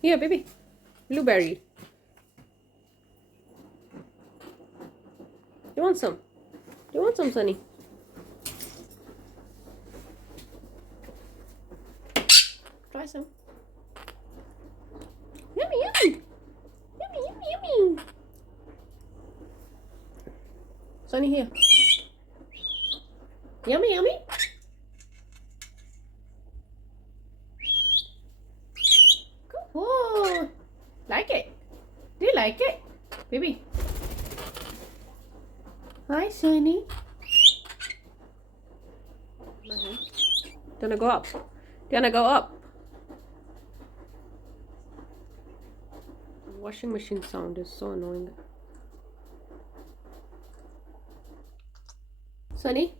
Here, baby. Blueberry. You want some? Do you want some, Sunny? Try some. Yummy, yummy. Yummy, yummy, yummy. Sunny, here. Yummy, yummy. Good boy. Like it? Do you like it? Baby. Hi, Sunny. Do you wanna go up? Do you wanna go up? The washing machine sound is so annoying. Sunny?